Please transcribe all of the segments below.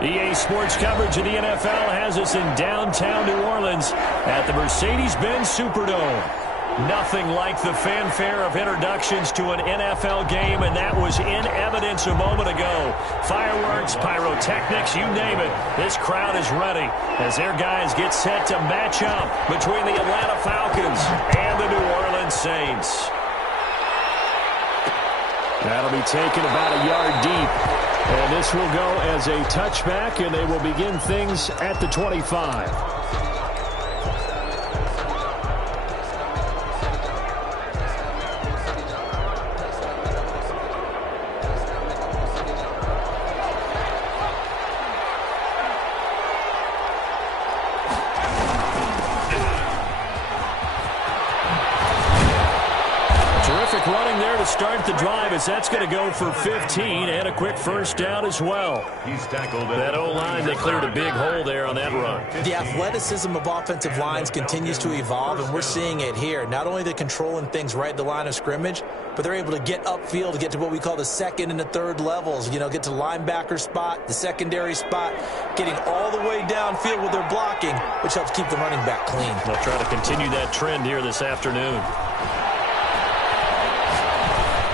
EA Sports coverage of the NFL has us in downtown New Orleans at the Mercedes-Benz Superdome. Nothing like the fanfare of introductions to an NFL game, and that was in evidence a moment ago. Fireworks, pyrotechnics, you name it. This crowd is ready as their guys get set to match up between the Atlanta Falcons and the New Orleans Saints. That'll be taken about a yard deep. And this will go as a touchback, and they will begin things at the 25. Running there to start the drive as that's going to go for 15 and a quick first down as well. He's tackled that O-line. They cleared a big hole there on that run. The athleticism of offensive lines continues to evolve, and we're seeing it here. Not only they're controlling things right at the line of scrimmage, but they're able to get upfield to get to what we call the second and the third levels. You know, get to the linebacker spot, the secondary spot, getting all the way downfield with their blocking, which helps keep the running back clean. They'll try to continue that trend here this afternoon.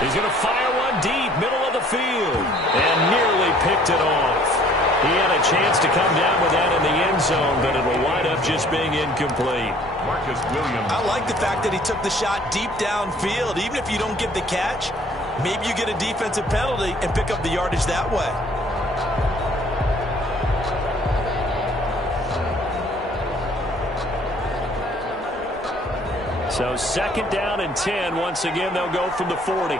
He's going to fire one deep, middle of the field, and nearly picked it off. He had a chance to come down with that in the end zone, but it will wind up just being incomplete. Marcus Williams. I like the fact that he took the shot deep downfield. Even if you don't get the catch, maybe you get a defensive penalty and pick up the yardage that way. So second down and 10. Once again, they'll go from the 40.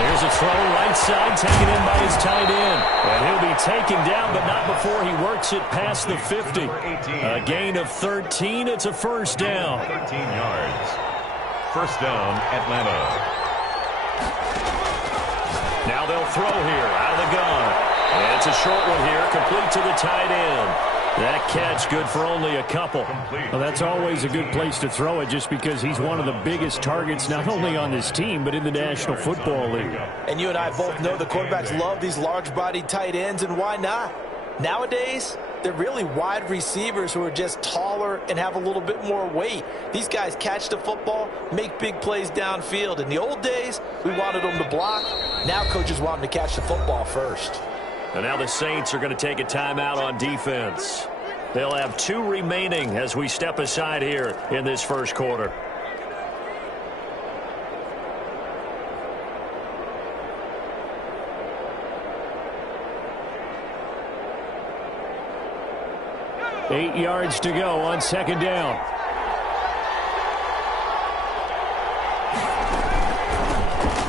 Here's a throw right side, taken in by his tight end. And he'll be taken down, but not before he works it past the 50. A gain of 13. It's a first down. 13 yards. First down, Atlanta. Now they'll throw here out of the gun. And it's a short one here, complete to the tight end. That catch good for only a couple. Well, that's always a good place to throw it just because he's one of the biggest targets not only on this team but in the National Football League. And you and I both know the quarterbacks love these large-bodied tight ends, and why not? Nowadays, they're really wide receivers who are just taller and have a little bit more weight. These guys catch the football, make big plays downfield. In the old days, we wanted them to block. Now coaches want them to catch the football first. And now the Saints are going to take a timeout on defense. They'll have 2 remaining as we step aside here in this first quarter. Eight yards to go on second down.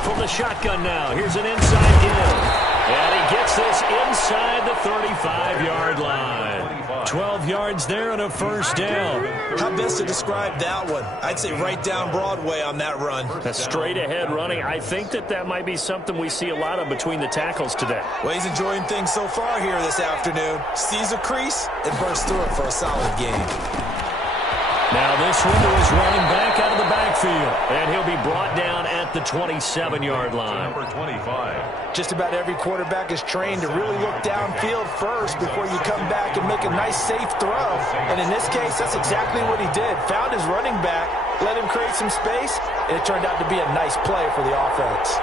From the shotgun now, here's an inside give. And he gets this inside the 35-yard line. 12 yards there and a first down. How best to describe that one? I'd say right down Broadway on that run. That's straight ahead running. I think that might be something we see a lot of between the tackles today. Well, he's enjoying things so far here this afternoon. Sees a crease and bursts through it for a solid game. Now this one to his running back out of the backfield. And he'll be brought down at the 27-yard line. Number 25. Just about every quarterback is trained to really look downfield first before you come back and make a nice, safe throw. And in this case, that's exactly what he did. Found his running back, let him create some space, and it turned out to be a nice play for the offense.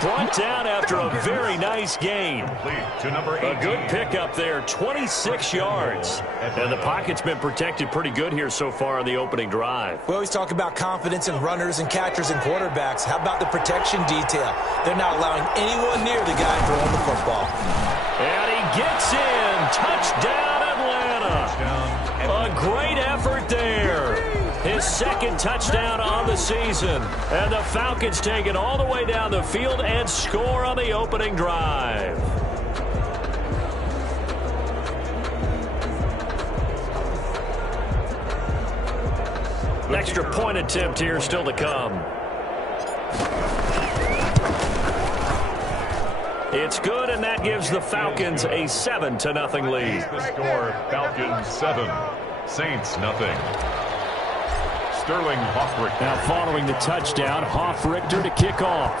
Brought down after a very nice gain. A good pickup there, 26 yards. And the pocket's been protected pretty good here so far on the opening drive. We always talk about confidence in runners and catchers and quarterbacks. How about the protection detail? They're not allowing anyone near the guy throwing the football. And he gets in. Touchdown, Atlanta. A great effort there. His second touchdown on the season. And the Falcons take it all the way down the field and score on the opening drive. Extra point attempt here still to come. It's good, and that gives the Falcons a 7-0 lead. The score, Falcons 7, Saints nothing. Sterling Hoffrichter. Now following the touchdown, Hoffrichter to kick off.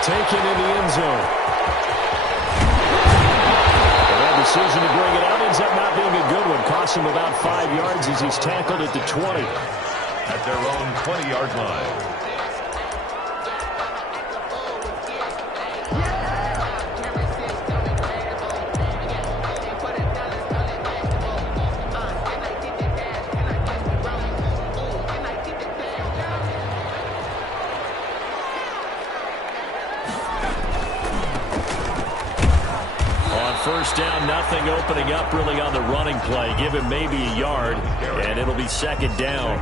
Taken in the end zone. And that decision to bring it out ends up not being a good one. Costs him about 5 yards as he's tackled at the 20. At their own 20-yard line. First down, nothing opening up really on the running play. Give him maybe a yard, and it'll be second down.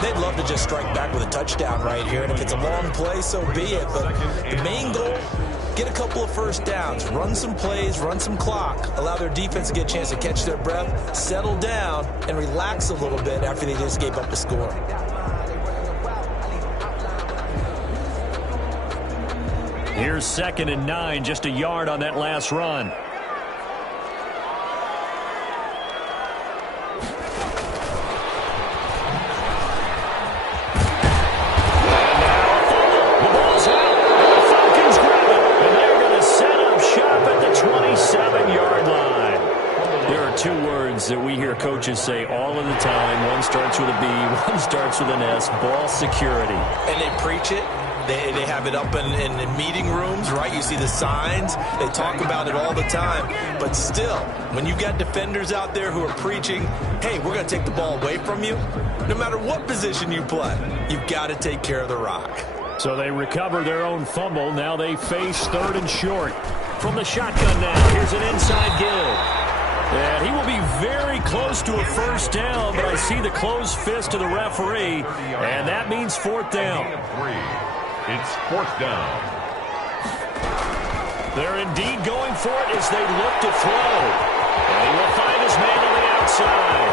They'd love to just strike back with a touchdown right here, and if it's a long play, so be it. But the main goal, get a couple of first downs, run some plays, run some clock, allow their defense to get a chance to catch their breath, settle down, and relax a little bit after they just gave up the score. Here's 2nd and 9, just a yard on that last run. That we hear coaches say all of the time. One starts with a B, one starts with an S. Ball security. And they preach it. They have it up in meeting rooms, right? You see the signs. They talk about it all the time. But still, when you got defenders out there who are preaching, hey, we're going to take the ball away from you, no matter what position you play, you've got to take care of the rock. So they recover their own fumble. Now they face 3rd and short. From the shotgun now, here's an inside give. And he will be very close to a first down, but I see the closed fist of the referee, and that means 4th down. It's 4th down. They're indeed going for it as they look to throw. And he will find his man on the outside.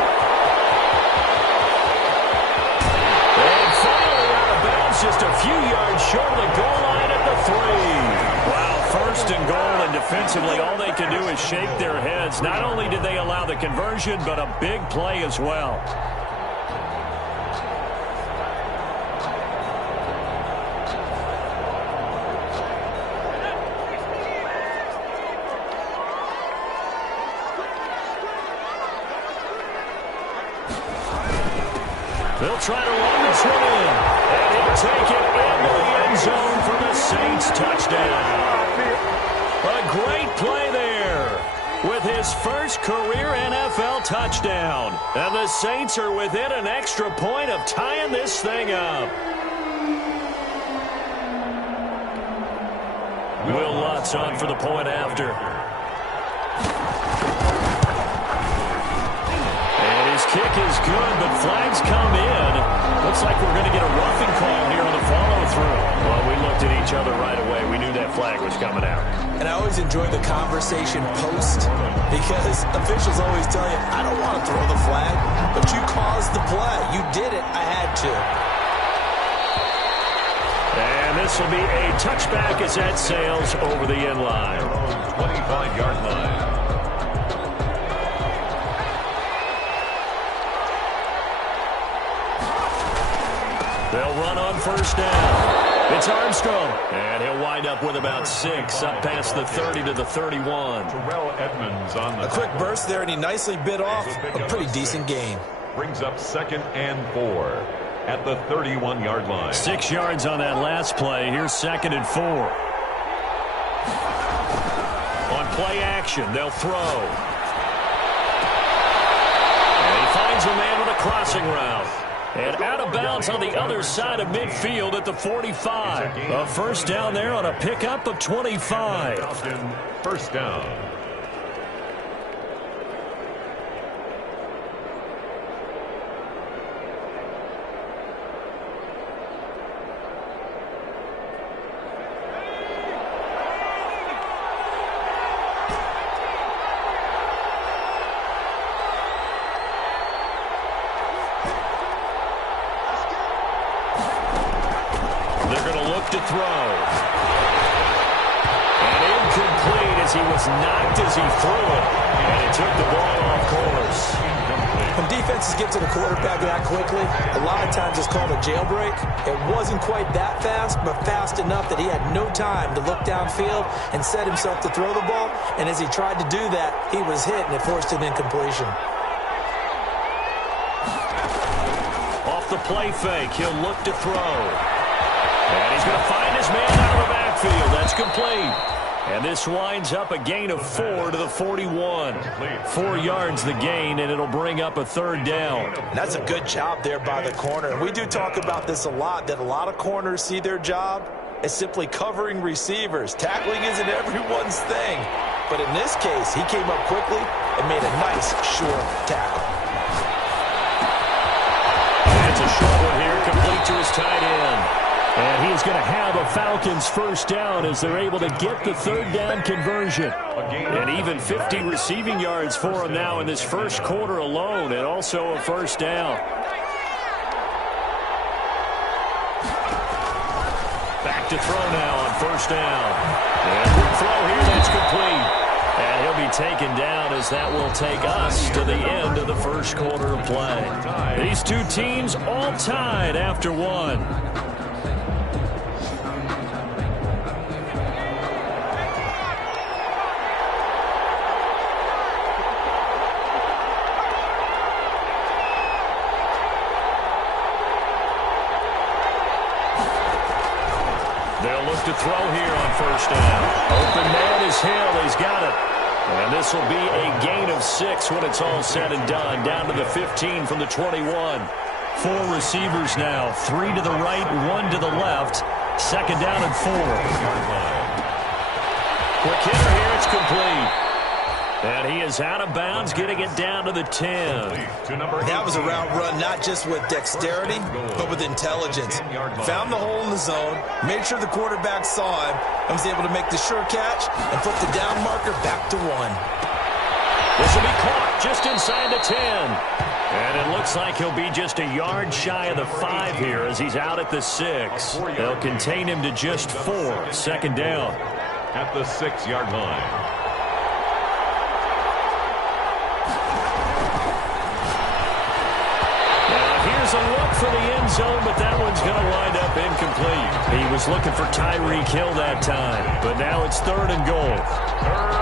And finally out of bounds, just a few yards short of the goal line at the 3. Wow. 1st and goal, and defensively all they can do is shake their heads. Not only did they allow the conversion, but a big play as well. They'll try to run this one in, and he'll take it into the end zone for the Saints touchdown. A great play there with his first career NFL touchdown. And the Saints are within an extra point of tying this thing up. Will Lutz on for the point after. And his kick is good, but flags come in. Looks like we're going to get a roughing call here on the follow-through. Well, we looked at each other right away. We knew that flag was coming out. And I always enjoy the conversation post because officials always tell you, I don't want to throw the flag, but you caused the play. You did it. I had to. And this will be a touchback as that sails over the end line. 25-yard line. They'll run on first down. It's Armstrong, and he'll wind up with about 6, up past the 30 to the 31. Terrell Edmonds on the A quick burst there, and he nicely bit off a pretty decent gain. Brings up 2nd and 4 at the 31-yard line. 6 yards on that last play. Here's 2nd and 4. On play action, they'll throw. And he finds a man with a crossing route. And out of bounds on the other side of midfield at the 45. A first down there on a pickup of 25. First down. to throw. And incomplete as he was knocked as he threw it. And he took the ball off course. When defenses get to the quarterback that quickly, a lot of times it's called a jailbreak. It wasn't quite that fast, but fast enough that he had no time to look downfield and set himself to throw the ball. And as he tried to do that, he was hit, and it forced an incompletion. Off the play fake, he'll look to throw. And he's going to find his man out of the backfield. That's complete. And this winds up a gain of 4 to the 41. 4 yards the gain, and it'll bring up a third down. And that's a good job there by the corner. And we do talk about this a lot, that a lot of corners see their job as simply covering receivers. Tackling isn't everyone's thing. But in this case, he came up quickly and made a nice, short tackle. It's a short one here, complete to his tight end. And he's going to have a Falcons first down as they're able to get the third down conversion. And even 50 receiving yards for him now in this first quarter alone, and also a first down. Back to throw now on first down. And quick throw here, that's complete. And he'll be taken down as that will take us to the end of the first quarter of play. These two teams all tied after one. They'll look to throw here on first down. Open man is Hill. He's got it. And this will be a gain of 6 when it's all said and done. Down to the 15 from the 21. 4 receivers now. 3 to the right, 1 to the left. Second down and 4. Quick hitter here. It's complete. And he is out of bounds, getting it down to the 10. That was a route run not just with dexterity, but with intelligence. Found the hole in the zone, made sure the quarterback saw him, and was able to make the sure catch and flip the down marker back to 1. This will be caught just inside the 10. And it looks like he'll be just a yard shy of the 5 here as he's out at the 6. They'll contain him to just 4. Second down. At the 6-yard line. A look for the end zone, but that one's going to wind up incomplete. He was looking for Tyreek Hill that time, but now it's 3rd and goal.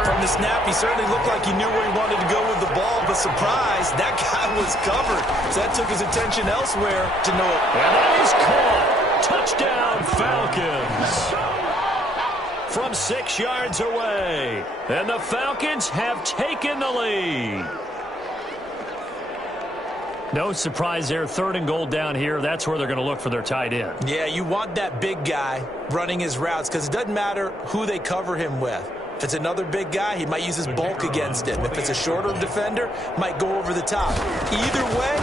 From the snap, he certainly looked like he knew where he wanted to go with the ball, but surprise, that guy was covered. So that took his attention elsewhere to know it. And that is caught. Touchdown, Falcons. From 6 yards away. And the Falcons have taken the lead. No surprise there. 3rd and goal down here. That's where they're going to look for their tight end. Yeah, you want that big guy running his routes because it doesn't matter who they cover him with. If it's another big guy, he might use his bulk against him. If it's a shorter defender, might go over the top. Either way,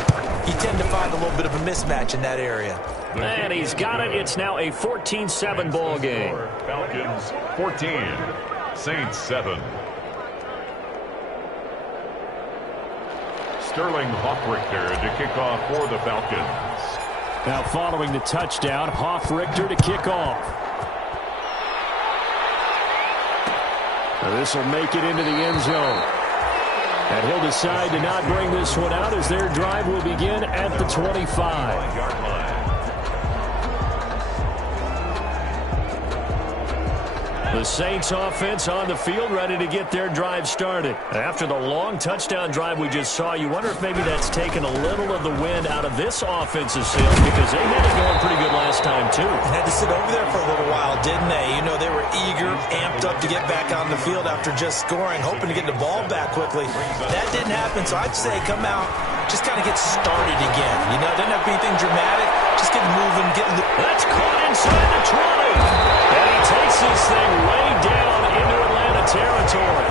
you tend to find a little bit of a mismatch in that area. And he's got it. It's now a 14-7 ball game. Falcons 14, Saints 7. Sterling Hoffrichter to kick off for the Falcons. Now following the touchdown, Hoffrichter to kick off. This will make it into the end zone. And he'll decide to not bring this one out as their drive will begin at the 25-yard line. The Saints offense on the field ready to get their drive started. After the long touchdown drive we just saw, you wonder if maybe that's taken a little of the wind out of this offensive sails because they had it going pretty good last time too. Had to sit over there for a little while, didn't they? You know, they were eager, amped up to get back on the field after just scoring, hoping to get the ball back quickly. That didn't happen, so I'd say come out, just kind of get started again. You know, it doesn't have to be anything dramatic. Just get moving, That's caught inside the 20. And he takes this thing way down into Atlanta territory.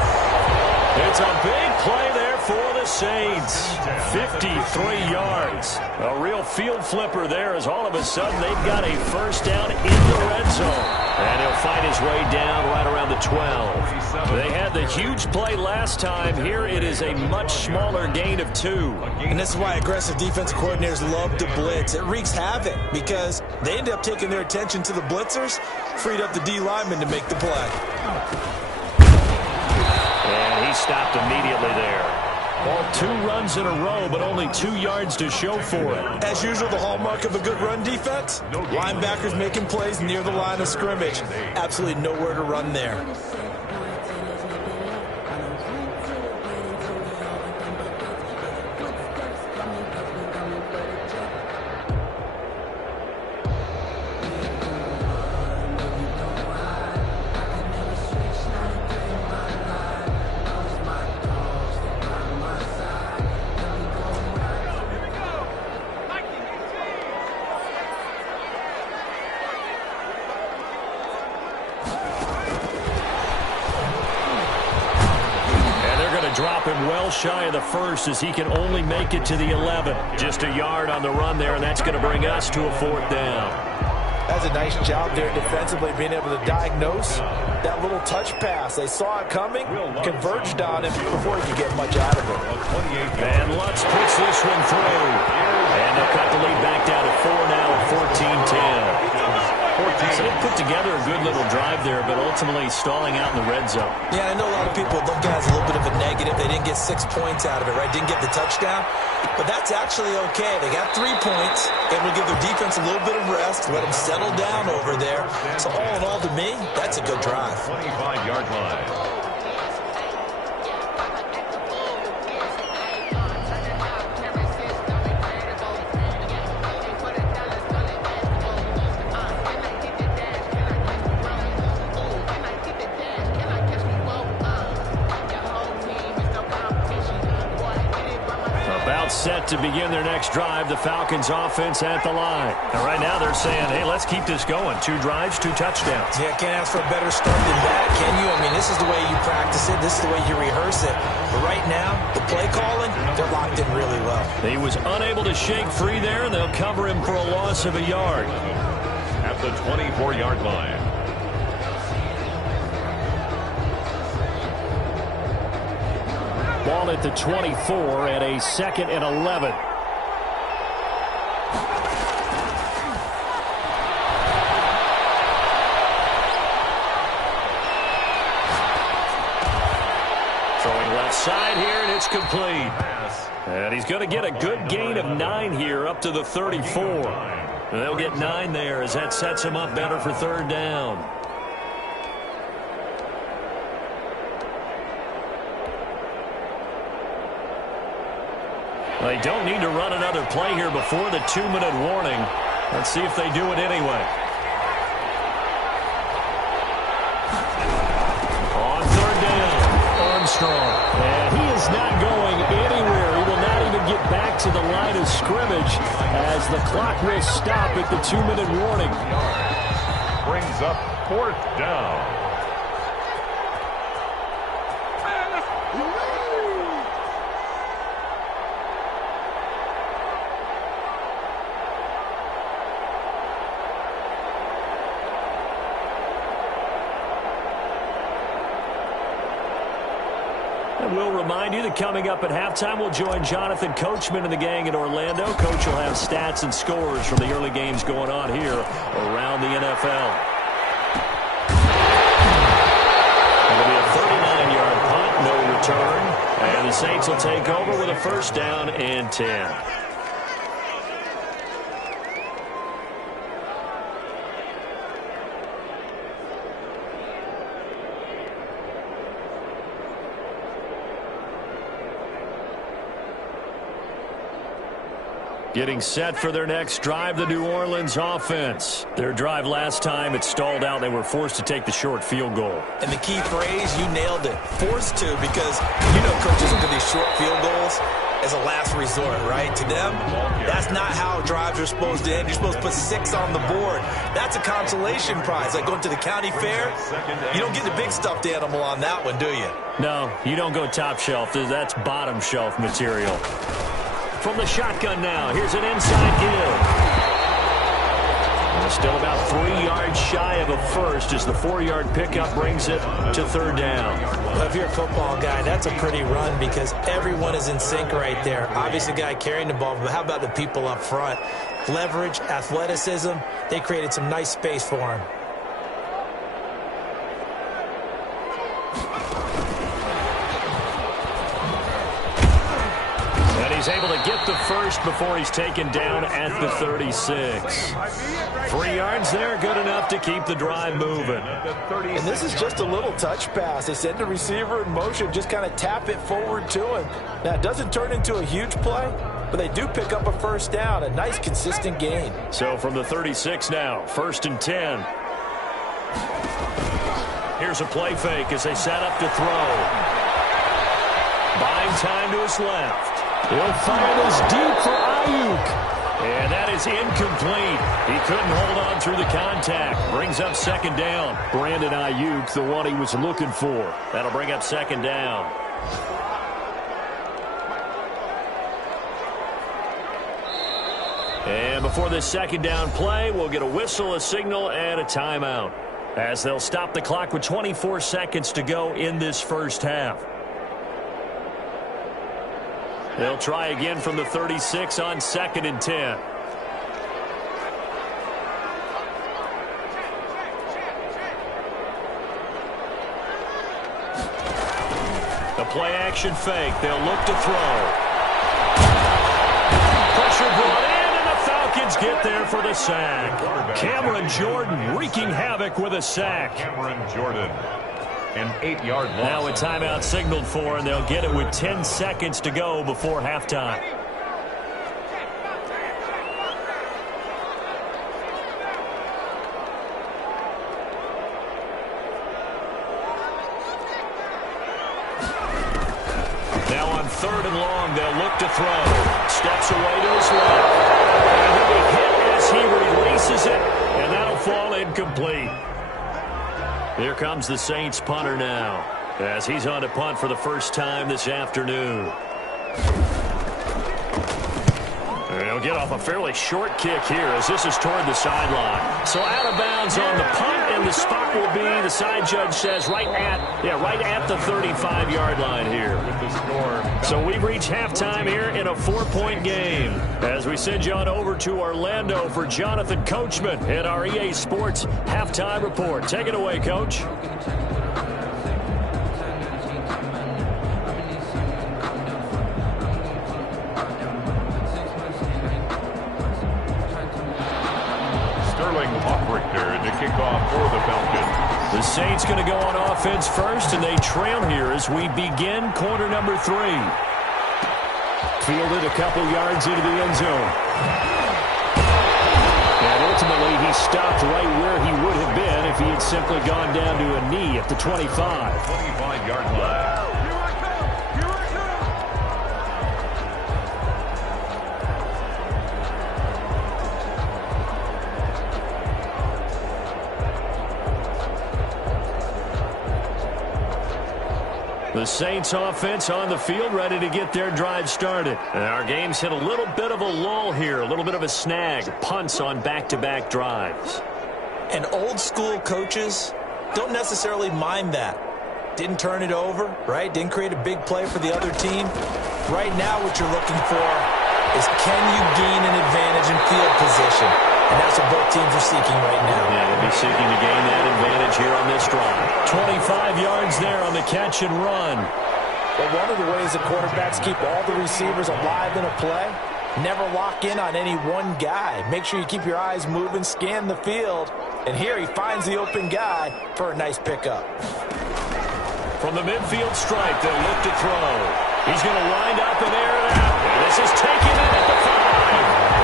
It's a big play there for the Saints. 53 yards. A real field flipper there as all of a sudden they've got a first down in the red zone. And he'll find his way down right around the 12. They had the huge play last time. Here it is a much smaller gain of 2. And this is why aggressive defensive coordinators love to blitz. It wreaks havoc because they end up taking their attention to the blitzers, freed up the D lineman to make the play. And he stopped immediately there. Well, 2 runs in a row, but only 2 yards to show for it. As usual, the hallmark of a good run defense, linebackers making plays near the line of scrimmage. Absolutely nowhere to run there. Drop him well shy of the first as he can only make it to the 11. Just a yard on the run there, and that's going to bring us to a 4th down. That's a nice job there defensively, being able to diagnose that little touch pass. They saw it coming, converged on him before he could get much out of it. And Lutz puts this one through. And they'll cut the lead back down to 4 now at 14-10. So they put together a good little drive there, but ultimately stalling out in the red zone. Yeah, I know a lot of people look at it as a little bit of a negative. They didn't get 6 points out of it, right? Didn't get the touchdown. But that's actually okay. They got 3 points, and we'll give their defense a little bit of rest, let them settle down over there. So all in all, to me, that's a good drive. 25-yard line. Set to begin their next drive, the Falcons offense at the line. And right now they're saying, hey, let's keep this going. 2 drives, 2 touchdowns. Yeah, can't ask for a better start than that, can you? I mean, this is the way you practice it. This is the way you rehearse it. But right now, the play calling, they're locked in really well. He was unable to shake free there, and they'll cover him for a loss of a yard. At the 24-yard line. Ball at the 24 at a 2nd and 11. Throwing left side here, and it's complete. And he's going to get a good gain of 9 here up to the 34. And they'll get 9 there as that sets him up better for 3rd down. They don't need to run another play here before the 2-minute warning. Let's see if they do it anyway. On 3rd down, Armstrong. And he is not going anywhere. He will not even get back to the line of scrimmage as the clock will stop at the 2-minute warning. Brings up 4th down. We'll remind you that coming up at halftime, we'll join Jonathan Coachman and the gang in Orlando. Coach will have stats and scores from the early games going on here around the NFL. It'll be a 39-yard punt, no return. And the Saints will take over with a 1st down and 10. Getting set for their next drive, the New Orleans offense. Their drive last time, it stalled out. They were forced to take the short field goal. And the key phrase, you nailed it. Forced to, because you know coaches look at these short field goals as a last resort, right? To them, that's not how drives are supposed to end. You're supposed to put 6 on the board. That's a consolation prize. Like going to the county fair, you don't get the big stuffed animal on that one, do you? No, you don't go top shelf. That's bottom shelf material. From the shotgun now, here's an inside give. Still about 3 yards shy of a first as the 4-yard pickup brings it to third down. Well, if you're a football guy, that's a pretty run because everyone is in sync right there. Obviously, the guy carrying the ball, but how about the people up front? Leverage, athleticism, they created some nice space for him. He's able to get the first before he's taken down at the 36. 3 yards there, good enough to keep the drive moving. And this is just a little touch pass. They send the receiver in motion, just kind of tap it forward to him. Now, it doesn't turn into a huge play, but they do pick up a first down, a nice, consistent gain. So from the 36 now, 1st and 10. Here's a play fake as they set up to throw. Buying time to his left. He'll fire this deep for Ayuk. And that is incomplete. He couldn't hold on through the contact. Brings up 2nd down. Brandon Ayuk, the one he was looking for. That'll bring up 2nd down. And before this 2nd down play, we'll get a whistle, a signal, and a timeout, as they'll stop the clock with 24 seconds to go in this first half. They'll try again from the 36 on 2nd and 10. The play-action fake. They'll look to throw. Pressure brought in, and the Falcons get there for the sack. Cameron Jordan wreaking havoc with a sack. Cameron Jordan. An 8-yard loss. Now a timeout signaled for, and they'll get it with 10 seconds to go before halftime. Now on 3rd and long, they'll look to throw. Steps away to his left. And he'll be hit as he releases it, and that'll fall incomplete. Here comes the Saints punter now, as he's on to punt for the first time this afternoon. He'll get off a fairly short kick here as this is toward the sideline. So out of bounds on the punt, and the spot will be, the side judge says, right at the 35-yard line here. With the score. So we've reached halftime here in a 4-point game, as we send you on over to Orlando for Jonathan Coachman at our EA Sports Halftime Report. Take it away, Coach. To kick off for the Falcons. The Saints going to go on offense first, and they trail here as we begin quarter number 3. Fielded a couple yards into the end zone. And ultimately, he stopped right where he would have been if he had simply gone down to a knee at the 25. 25-yard line. The Saints offense on the field, ready to get their drive started. And our game's hit a little bit of a lull here, a little bit of a snag. Punts on back-to-back drives. And old school coaches don't necessarily mind that. Didn't turn it over, right? Didn't create a big play for the other team. Right now what you're looking for is, can you gain an advantage in field position? And that's what both teams are seeking right now. Yeah, they'll be seeking to gain that advantage here on this drive. 25 yards there on the catch and run. But one of the ways the quarterbacks keep all the receivers alive in a play, never lock in on any one guy. Make sure you keep your eyes moving, scan the field. And here he finds the open guy for a nice pickup. From the midfield stripe, they'll look to throw. He's going to wind up and air it out. And this is taken in at the 5.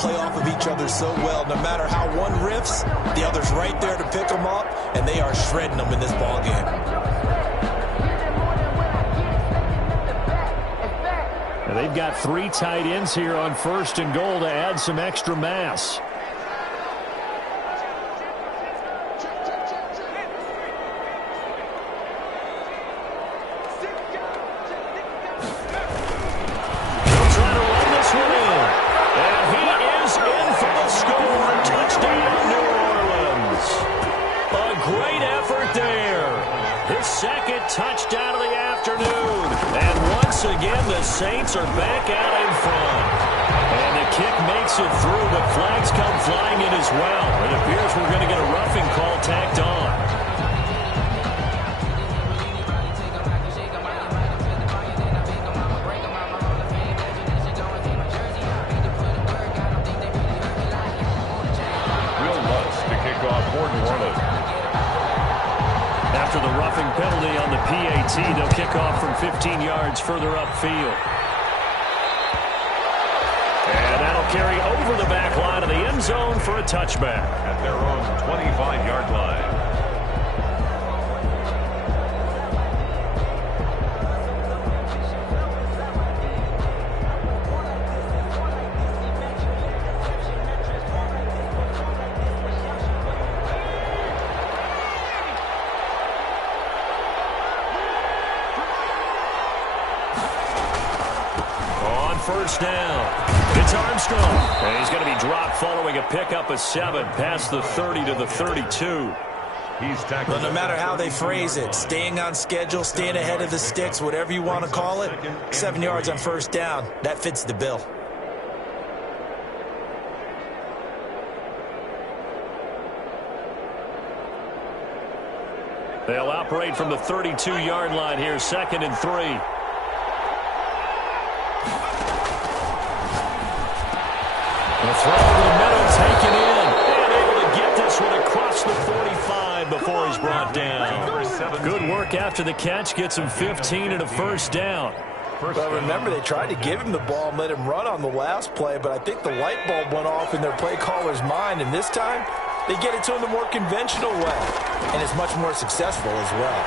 play off of each other so well. No matter how one riffs, the other's right there to pick them up, and they are shredding them in this ball game. And they've got 3 tight ends here on 1st and goal to add some extra mass. Touchdown of the afternoon. And once again, the Saints are back out in front. And the kick makes it through, but flags come flying in as well. It appears we're going to get a roughing call tacked on. Will Lutz to kick off for New Orleans. After the roughing penalty on the PAT, they'll kick off from 15 yards further upfield. And that'll carry over the back line of the end zone for a touchback. At their own 25-yard line. First down. It's Armstrong. And he's going to be dropped following a pickup of 7 past the 30 to the 32. He's tackled. Well, no matter how they phrase it, staying on schedule, staying ahead of the sticks, whatever you want to call it, 7 yards on first down, that fits the bill. They'll operate from the 32-yard line here, 2nd and 3. The throw over the middle, taken in, and able to get this one across the 45 before he's brought down. Good work after the catch, gets him 15 and a first down. But remember, they tried to give him the ball and let him run on the last play, but I think the light bulb went off in their play caller's mind, and this time, they get it to him the more conventional way, and it's much more successful as well.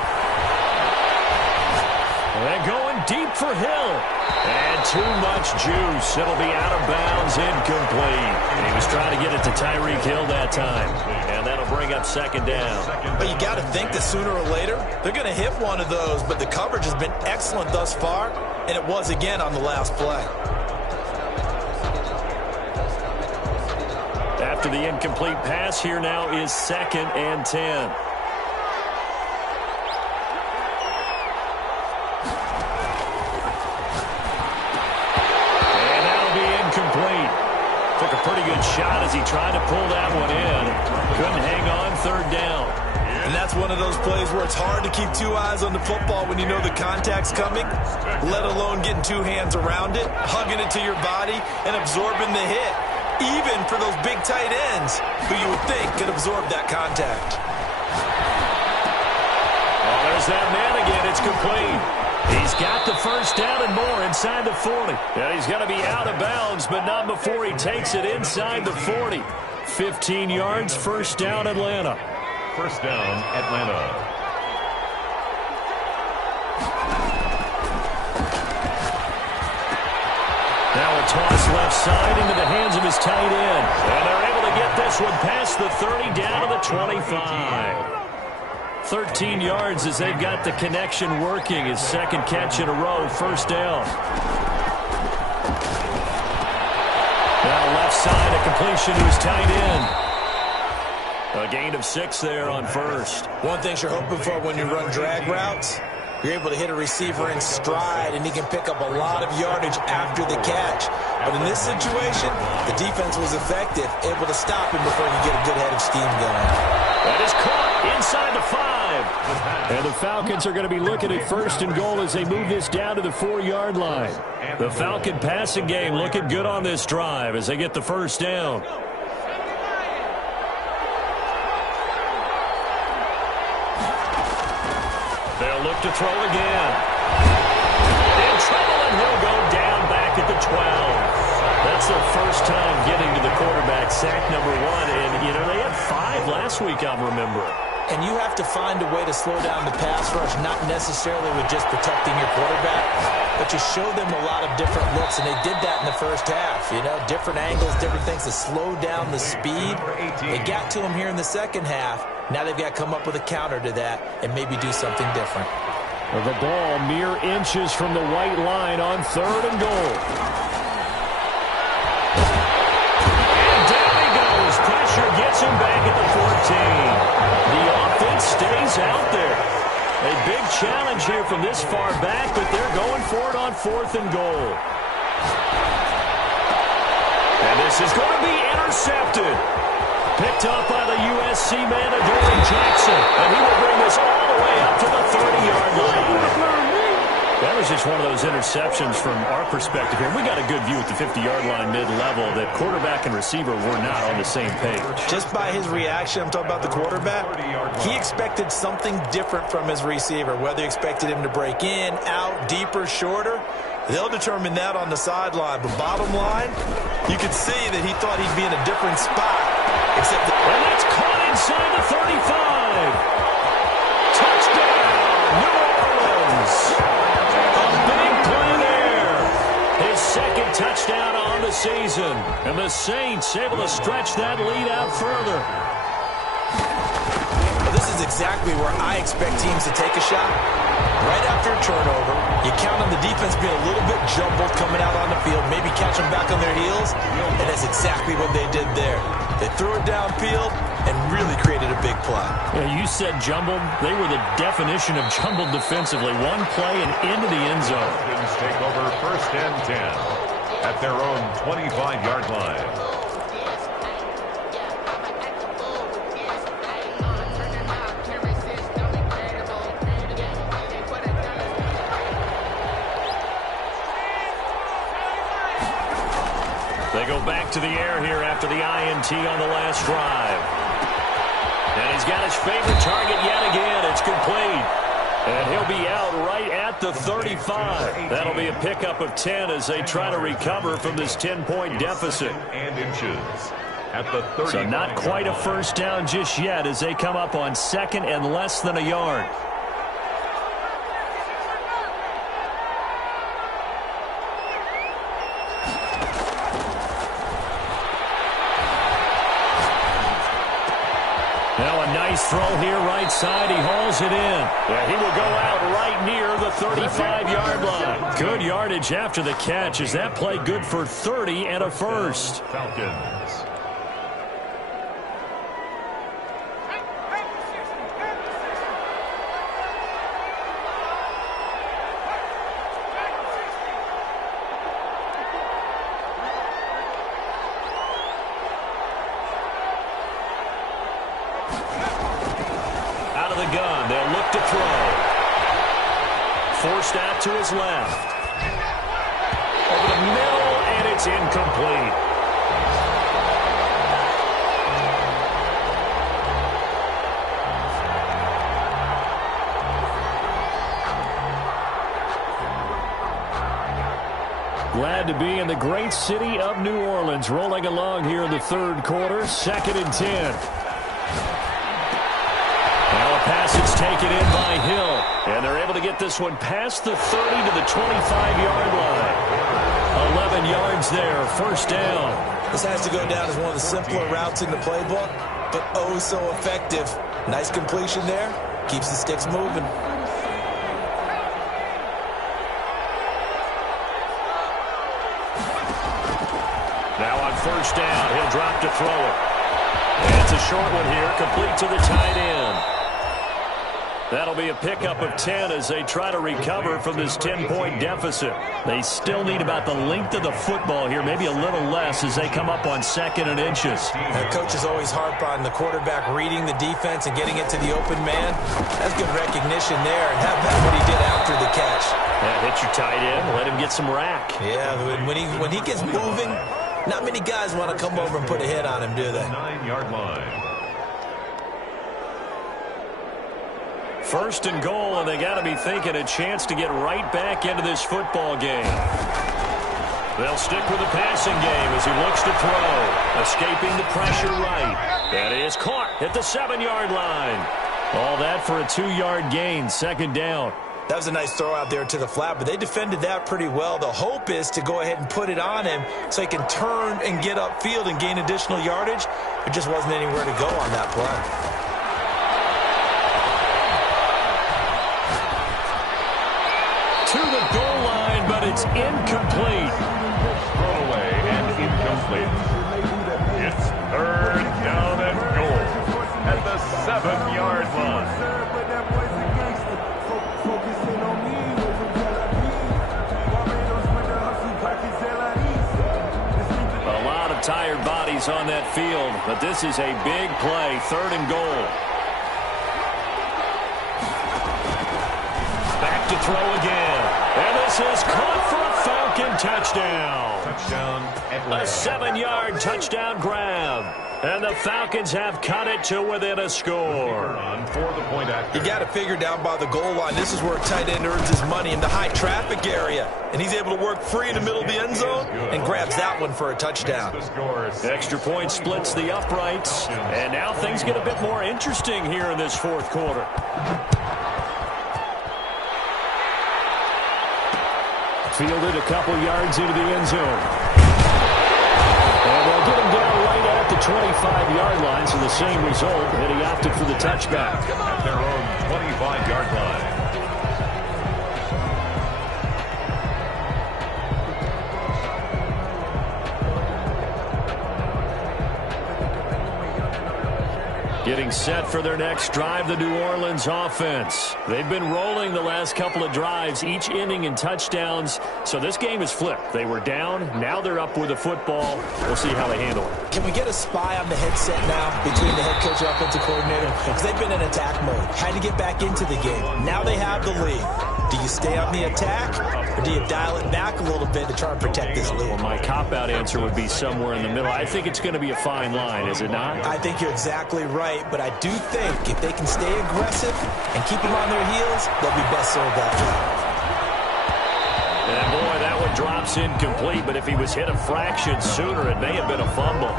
And going deep for Hill. And too much juice. It'll be out of bounds, incomplete. And he was trying to get it to Tyreek Hill that time. And that'll bring up 2nd down. But you got to think that sooner or later, they're going to hit one of those, but the coverage has been excellent thus far, and it was again on the last play. After the incomplete pass, here now is 2nd and 10. Took a pretty good shot as he tried to pull that one in. Couldn't hang on, 3rd down. And that's one of those plays where it's hard to keep 2 eyes on the football when you know the contact's coming, let alone getting 2 hands around it, hugging it to your body, and absorbing the hit, even for those big tight ends who you would think could absorb that contact. Well, there's that man again. It's complete. He's got the first down and more inside the 40. And he's going to be out of bounds, but not before he takes it inside the 40. 15 yards, first down, Atlanta. First down, Atlanta. Now a toss left side into the hands of his tight end. And they're able to get this one past the 30 down to the 25. 13 yards as they've got the connection working. His 2nd catch in a row, first down. Now left side, a completion to his tight end. A gain of 6 there on first. One thing you're hoping for when you run drag routes, you're able to hit a receiver in stride, and he can pick up a lot of yardage after the catch. But in this situation, the defense was effective, able to stop him before he get a good head of steam going. That is caught inside the 5. And the Falcons are going to be looking at 1st and goal as they move this down to the 4-yard line. The Falcon passing game looking good on this drive as they get the first down. They'll look to throw again. In trouble, and he'll go down back at the 12. That's It's their first time getting to the quarterback, sack number 1. And, they had 5 last week, I'll remember. And you have to find a way to slow down the pass rush, not necessarily with just protecting your quarterback, but you show them a lot of different looks, and they did that in the first half. Different angles, different things to slow down the speed. They got to him here in the second half. Now they've got to come up with a counter to that and maybe do something different. The ball mere inches from the white line on 3rd and goal. Pressure gets him back at the 14. The offense stays out there. A big challenge here from this far back, but they're going for it on 4th and goal. And this is going to be intercepted. Picked up by the USC man, Adoree Jackson. And he will bring this all the way up to the 30-yard line. That was just one of those interceptions from our perspective here. We got a good view at the 50-yard line mid-level that quarterback and receiver were not on the same page. Just by his reaction, I'm talking about the quarterback, he expected something different from his receiver, whether he expected him to break in, out, deeper, shorter. They'll determine that on the sideline. But bottom line, you could see that he thought he'd be in a different spot. Except and that's caught inside the 35. Touchdown, New Orleans. His second touchdown on the season. And the Saints able to stretch that lead out further. This is exactly where I expect teams to take a shot. Right after a turnover, you count on the defense being a little bit jumbled coming out on the field, maybe catch them back on their heels, and that's exactly what they did there. They threw it downfield and really created a big play. Yeah, you said jumbled. They were the definition of jumbled defensively. One play and into the end zone. Take over 1st and 10 at their own 25-yard line. They go back to the air here after the INT on the last drive. And he's got his favorite target yet again. It's complete. And he'll be out right at the 35. That'll be a pickup of 10 as they try to recover from this 10-point deficit. And inches at the 30. So not quite a first down just yet as they come up on 2nd and less than a yard. Throw here right side. He hauls it in. Yeah, he will go out right near the 35-yard line. Good yardage after the catch. Is that play good for 30 and a first? Falcons. Gun. They'll look to throw. Forced out to his left. Over the middle, and it's incomplete. Glad to be in the great city of New Orleans, rolling along here in the 3rd quarter, 2nd and 10. Pass is taken in by Hill. And they're able to get this one past the 30 to the 25-yard line. 11 yards there, first down. This has to go down as one of the simpler routes in the playbook, but oh so effective. Nice completion there. Keeps the sticks moving. Now on first down, he'll drop to throw it. And it's a short one here, complete to the tight end. That'll be a pickup of 10 as they try to recover from this 10-point deficit. They still need about the length of the football here, maybe a little less as they come up on 2nd and inches. Their coaches always harp on the quarterback reading the defense and getting it to the open man. That's good recognition there, and how about what he did after the catch? Yeah, hit your tight end, let him get some rack. Yeah, when he gets moving, not many guys want to come over and put a hit on him, do they? 9-yard line. First and goal, and they got to be thinking a chance to get right back into this football game. They'll stick with the passing game as he looks to throw. Escaping the pressure right. That is caught at the 7-yard line. All that for a 2-yard gain, second down. That was a nice throw out there to the flat, but they defended that pretty well. The hope is to go ahead and put it on him so he can turn and get upfield and gain additional yardage. There just wasn't anywhere to go on that play. To the goal line, but it's incomplete. Throwaway and incomplete. It's third down and goal at the 7-yard line. A lot of tired bodies on that field, but this is a big play, third and goal. Back to throw again. And this is caught for a Falcon touchdown. Touchdown, Atlanta. A 7-yard touchdown grab. And the Falcons have cut it to within a score. For the point after. You got to figure down by the goal line. This is where a tight end earns his money, in the high traffic area. And he's able to work free in the middle of the end zone and grabs that one for a touchdown. Extra point splits the uprights. And now things get a bit more interesting here in this fourth quarter. Fielded a couple yards into the end zone. And they'll get him down right at the 25-yard line, so the same result, and he opted for the touchback. At their own 25-yard line. Getting set for their next drive, the New Orleans offense. They've been rolling the last couple of drives, each ending in touchdowns. So this game is flipped. They were down. Now they're up with the football. We'll see how they handle it. Can we get a spy on the headset now between the head coach and offensive coordinator? Because they've been in attack mode. Had to get back into the game. Now they have the lead. Do you stay on the attack, or do you dial it back a little bit to try and protect this lead? Well, my cop-out answer would be somewhere in the middle. I think it's going to be a fine line, is it not? I think you're exactly right, but I do think if they can stay aggressive and keep them on their heels, they'll be best served that way. And boy, that one drops incomplete, but if he was hit a fraction sooner, it may have been a fumble.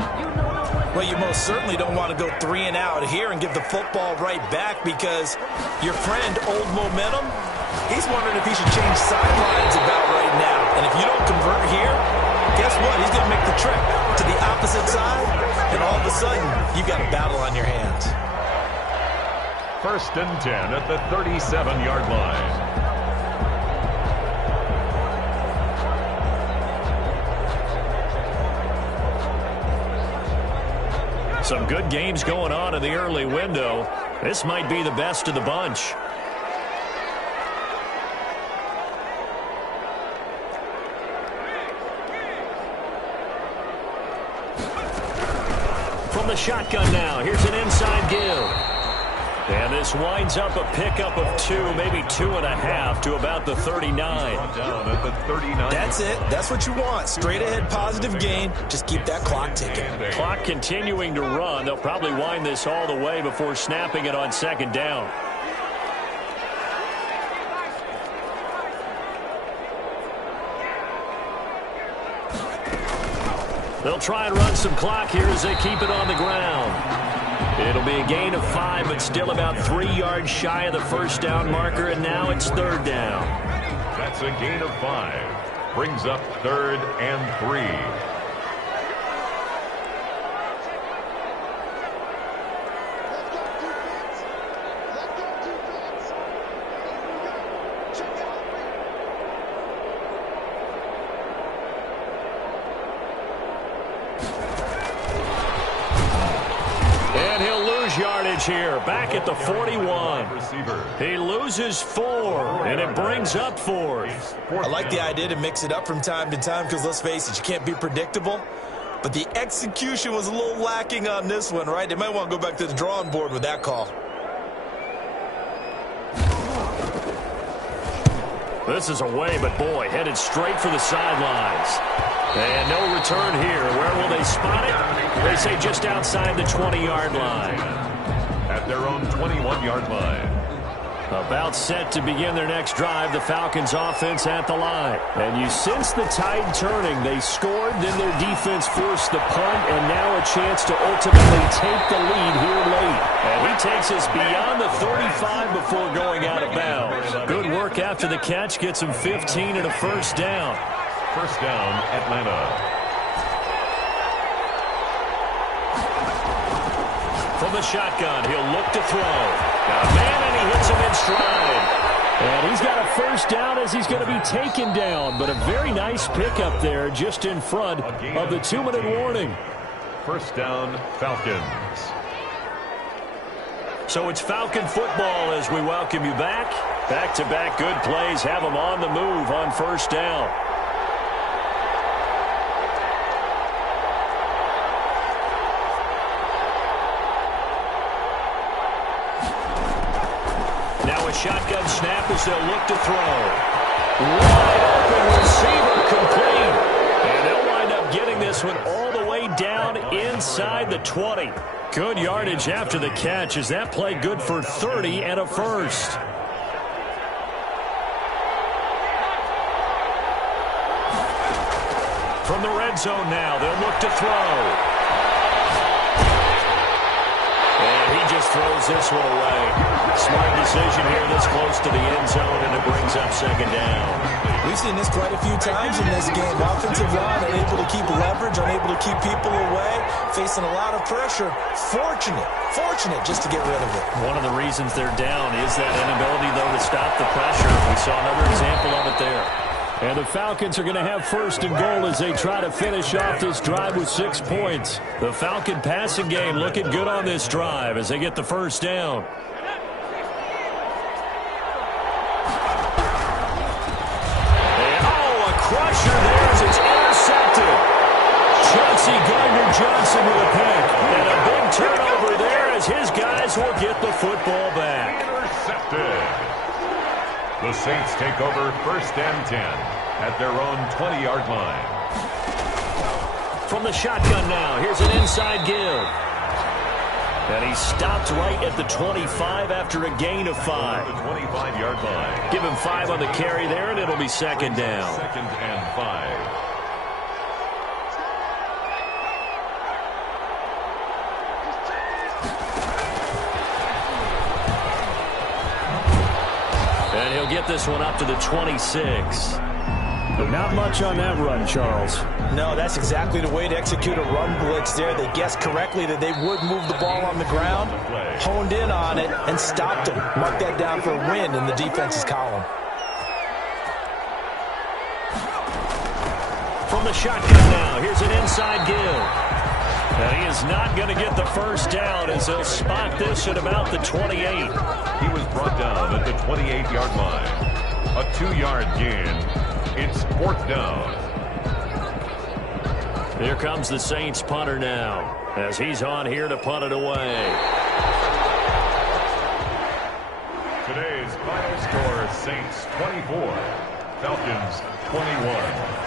Well, you most certainly don't want to go 3 and out here and give the football right back, because your friend, Old Momentum, he's wondering if he should change sidelines about right now. And if you don't convert here, guess what? He's going to make the trip to the opposite side, and all of a sudden, you've got a battle on your hands. First and 10 at the 37-yard line. Some good games going on in the early window. This might be the best of the bunch. From the shotgun now, here's an inside give. And this winds up a pickup of 2, maybe 2.5 to about the 39. Down at the 39. That's it. That's what you want. Straight ahead, positive gain. Just keep that clock ticking. Clock continuing to run. They'll probably wind this all the way before snapping it on second down. They'll try and run some clock here as they keep it on the ground. It'll be a gain of 5, but still about 3 yards shy of the first down marker, and now it's third down. That's a gain of 5. Brings up third and 3. Yardage here, back at the 41. He loses 4, and it brings up 4th. I like the idea to mix it up from time to time, because let's face it, you can't be predictable. But the execution was a little lacking on this one, right? They might want to go back to the drawing board with that call. This is away, but boy, headed straight for the sidelines. And no return here. Where will they spot it? They say just outside the 20-yard line. At their own 21-yard line. About set to begin their next drive, the Falcons offense at the line. And you sense the tide turning. They scored, then their defense forced the punt, and now a chance to ultimately take the lead here late. And he takes us beyond the 35 before going out of bounds. Good work after the catch, gets him 15 and a first down. First down, Atlanta. From the shotgun, he'll look to throw. Got a man, and he hits him in stride. And he's got a first down as he's going to be taken down. But a very nice pickup there just in front of the 2-minute warning. First down, Falcons. So it's Falcon football as we welcome you back. Back-to-back good plays have them on the move on first down. Shotgun snap as they'll look to throw. Wide open receiver complete. And they'll wind up getting this one all the way down inside the 20. Good yardage after the catch as that play good for 30 and a first. From the red zone now, they'll look to throw. And he just throws this one away. Smart decision here this close to the end zone, and it brings up second down. We've seen this quite a few times in this game. Offensive line unable to keep leverage, unable to keep people away, facing a lot of pressure. Fortunate just to get rid of it. One of the reasons they're down is that inability, though, to stop the pressure. We saw another example of it there. And the Falcons are going to have first and goal as they try to finish off this drive with 6 points. The Falcon passing game looking good on this drive as they get the first down. Crusher there as it's intercepted. Chauncey Gardner-Johnson with a pick. And a big turnover there as his guys will get the football back. Intercepted. The Saints take over first and 10 at their own 20-yard line. From the shotgun now, here's an inside give. And he stopped right at the 25 after a gain of 5. The 25-yard line. Give him 5 on the carry there, and it'll be second down. Second and 5. And he'll get this one up to the 26. But not much on that run, Charles. No, that's exactly the way to execute a run blitz there. They guessed correctly that they would move the ball on the ground, honed in on it, and stopped them. Mark that down for a win in the defense's column. From the shotgun now, here's an inside give. And he is not going to get the first down as they'll spot this at about the 28. He was brought down at the 28-yard line. A 2-yard gain. It's fourth down. Here comes the Saints punter now as he's on here to punt it away. Today's final score, Saints 24, Falcons 21.